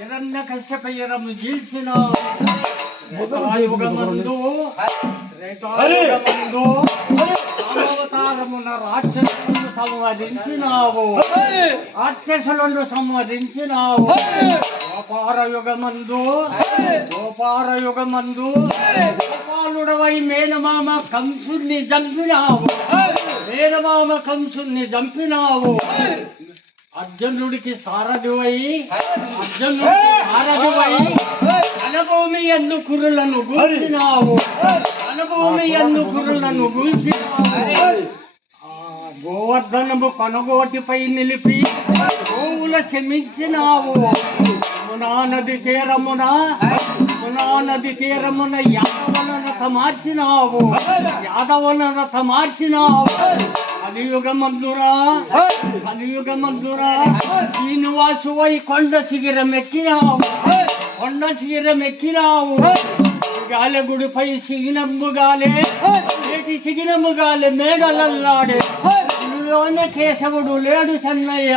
హిరణ్యకశ్యపయ్యరము జీల్చిన త్రేతాయుగమందు రామావతారమున రాక్షసులను సంవరించినావు. రాక్షసులను సంవరించినావు. గోపారయుగమందు గోపాలుడవై మేనమామ కంసుని చంపినావు. మేనమామ కంసుని చంపినావు. అర్జునుడికి సారథివై రణభూమి యందు కురులను గూల్చినావు. గోవర్ధనము కొనగోటిపై నిలిపి గోవుల క్షమించినావు. యమునా నది తీరమున యాదవుల రథ మార్చినావు. కలియుగమందురా శ్రీనివాసువై కొండ శిఖరం ఎక్కినావు. గాలి గుడిపై సిగినమ్ముగాలే నేటి సిగినమ్ముగాలే మేఘలల్లాడే. గుడిలోనే కేశవుడు లేడు సన్నయ్య.